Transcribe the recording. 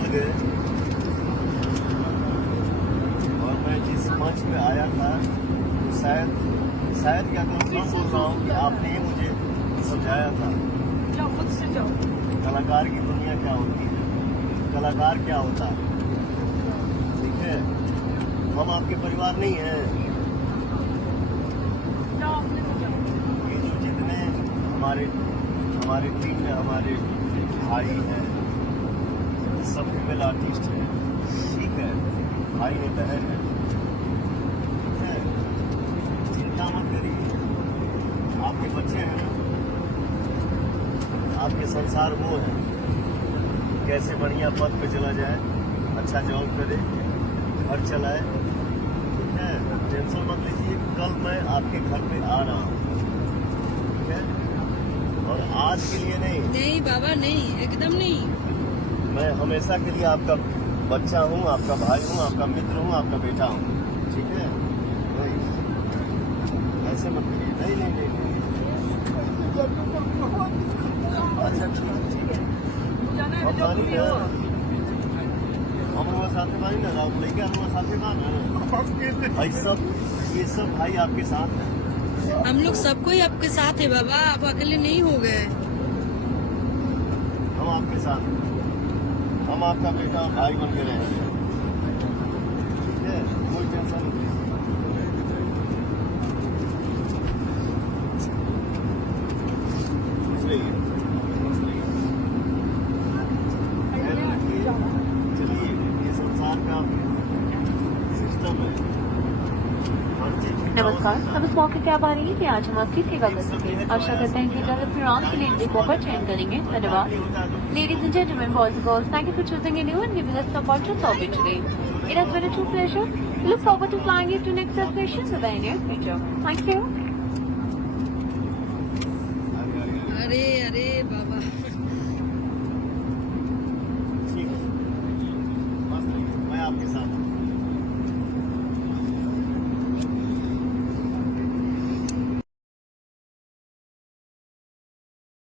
बदल गए और मैं जिस मंच पे आया था शायद क्या मैं बोल रहा हूँ कि आपने ही मुझे समझाया था कलाकार की दुनिया क्या होती है, कलाकार क्या होता है। ठीक है, हम आपके परिवार नहीं हैं। ये जो जितने हमारे टीम में हमारे भाई हैं, सब फीमेल आर्टिस्ट हैं। ठीक है, भाई ने बहन है, ठीक है, चिंता मत करिए। आपके बच्चे हैं, आपके संसार वो है, कैसे बढ़िया पद पे चला जाए, अच्छा जॉब करे, घर चलाए। ठीक है, टेंशन मत लीजिए। कल मैं आपके घर पे आ रहा हूँ, ठीक है, और आज के लिए नहीं बाबा नहीं, एकदम नहीं। मैं हमेशा के लिए आपका बच्चा हूँ, आपका भाई हूँ, आपका मित्र हूँ, आपका बेटा हूँ। ठीक है, नहीं ऐसे मत करिए। नहीं अच्छा ठीक है, हम बानी ना, हम साथ बानी ना, राउत लेके हम साथ बाना भाई। ये सब भाई आपके साथ है। हम लोग सबको ही आपके साथ है बाबा, आप अकेले नहीं हो गए। हम आपके साथ, हम आपका बेटा और भाई बन के रहेंगे। ठीक है, कोई टेंशन नहीं। चलिए, ये संसार का सिस्टम है। नमस्कार, हम इस मौके पे आभारी हैं कि आज हम आपकी सेवा कर सके। आशा करते हैं कि जल्द प्रोग्राम के लिए बहुत चयन करेंगे। धन्यवाद। Ladies and gentlemen, boys and girls, thank you for choosing a new and giving us the opportunity to orbit today. It has been a true pleasure. We look forward to flying you to next destination in the near future. Thank you. अरे बाबा।